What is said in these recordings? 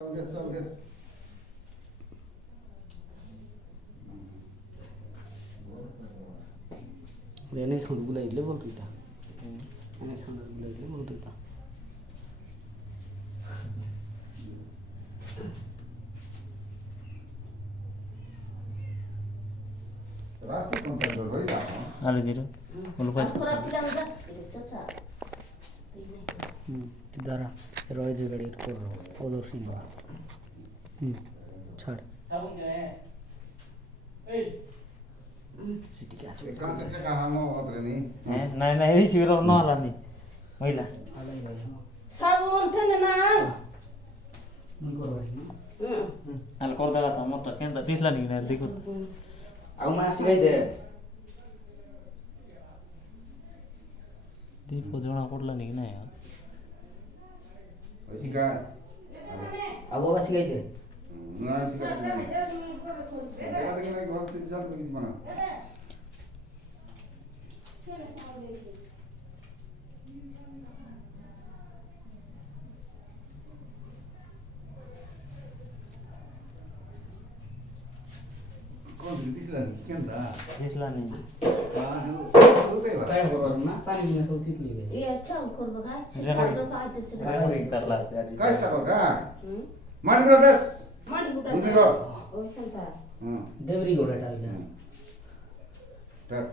চল গে এনে এখন গুলাই দিলে বল তুইটা এনে এখন গুলাই দিলে বল তুইটা রাসি কোনটা রই যা আরে জিরো বল পাঁচ দাঁড়া রয় যে গাড়ি করব ওদর সিংহ ছাড় সিটি কে আছে কাঁচা টাকা হামো ওদরে নি হ্যাঁ নাই নাই এই সিবির ন আলানি মহিলা আলাই ভাই সাবুন ঠেনে না মুই করব আল কর দাও তো মোটা কেনটা দিছলা নি না দেখো আউ মাছ শিখাই দে দীপ জোড়া পড়লা নি না ওইসিকা আউ বাবা শিখাই দে না সিকা দেখা দেখি না ঘর থেকে যাবে কিছু বানা কোন দিছিলা কেনটা দিছলা নি ওকে বাবা काय होणार ना पाणी ना तो तिथली वे ये अच्छा करबो काय रे रे. सातो पाहते से রেকর্ডিং চালা আছে আজ কাজ টাকা কা মানি করে দেস माडी गुटा বুঝলি গো ओ संता হুম देवरी गोडा टाकला tak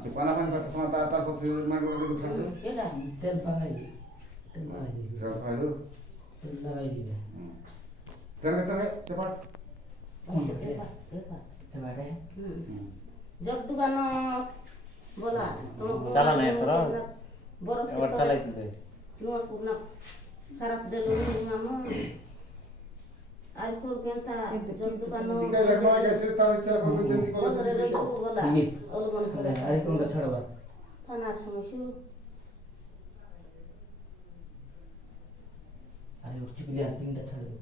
si pana pan pakai sama tatar pas sih main bola itu kan एडा तेल पागाई तेल पागाई siapa itu तेल लगाई दी tengah tengah cepat कौन एपा है एपा तेरा है जब दुकान बोला চালা নাই সর बरस এবার চালাইছিল लो पुना सरफ देलो मामा आलपुर केंता जब दुकान jika lama कैसे tahu cara kau jadi kalau बसरे sedih रे बोला ये. ओलमन अरे अरे कौन का छड़वा थाना समशु अरे उस चिपली अंतिम का छड़ दो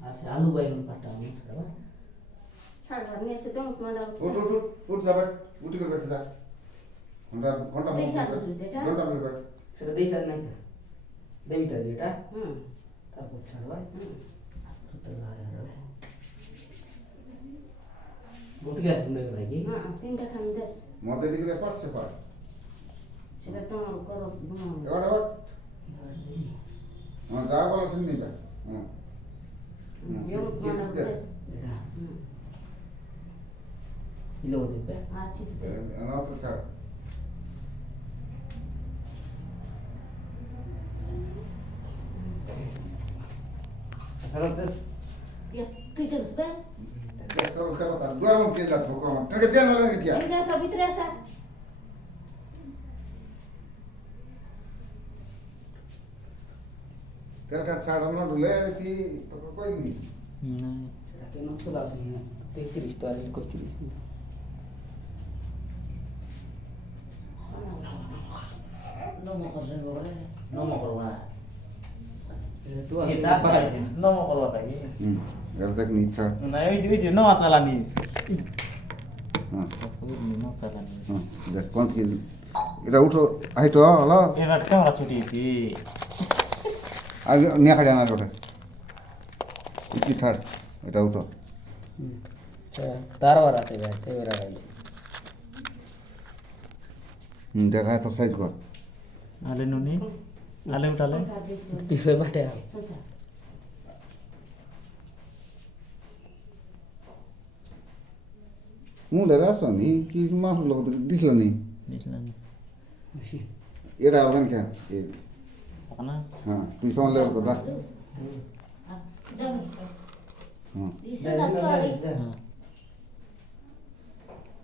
अच्छा आलू बैगन पट्टा में छड़वा छाड़ भरने से तो माडा उठ जा बैठ उठ कर बैठ जा घंटा घंटा पैसा बसूल जेटा घंटा में बैठ সেটা দেই থাক নাই দেমিটা যেটা হুম তারপর ছাড়বা সেটা লাগে আর বটি গাছ শুনে নাকি হ্যাঁ তিনটা খান দেশ मौते दिख रहे पास से पास সেটা তোমার করো एवढ एवढ हाँ जा बोला सुन नहीं जा हाँ এরকম মাডা দেশ এটা ইলো দিবে আছি ना तो छाड़ सरळ या किती बे कैसे वो क्या बता द्वार में क्या लात भूखा हूँ तेरे क्या वाला नहीं किया एकदा सावित्री असा तेरे का छाड़ हम ना डुले थी कोई नहीं নাই এটা কেন খোলা হয়নি 33 তো আর 31 নম করছে বলে নমো করবা এটা তো কি আগে দাঁত পাহাড় নমো করবা তাই घर तक नहीं छाड़ না ওই ওই ন চালানি हाँ ন চালানি हाँ देख कौन की इरा उठो आई तो हला এবার ক্যামেরা ছুটিয়েছি आज निया खड़े ना रोटे इतनी छाड़ इरा उठो तारवार आते जाए तेरा गाड़ी देखा है तो साइज को আলে নুনি আলে উঠালে तिथे बाटे आ संचा मुंह ले रहा सोनी कि माफ लोग दिखला नहीं দিছলাম एड़ा होगा क्या ये না हाँ तू सोन ले को दा जब हाँ दिसे ना तो आली হ্যাঁ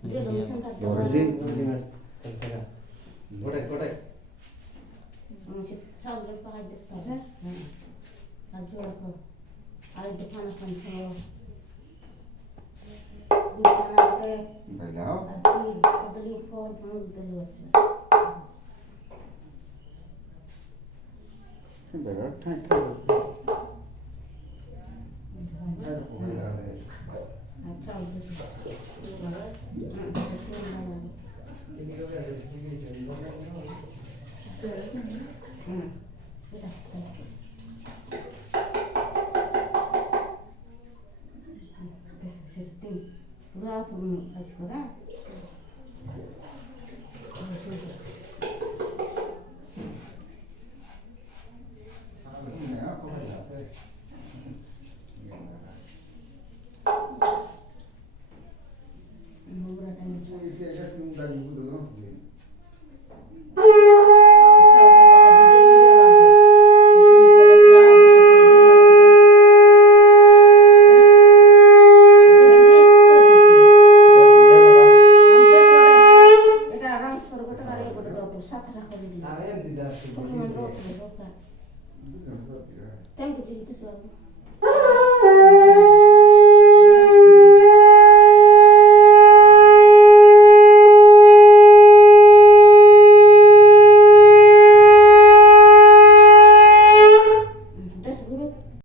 दे लो संता और जी गोटे गोटे मुझे चावल पकाई देता है आज जो को आज दुकान खान से दुकान पे भाई लाओ अभी कदली फोर मूल दलो बेटा ठाक अच्छा उसे ये वाला এটা সেটা পুরা কাজ করা নোংরা টাইম এটা আরাম করে গোটা গাড়ি গোটা দাও সাতটা করে দিলাম আরে দিদা ওকে মন রোক তেম কিছু কিছু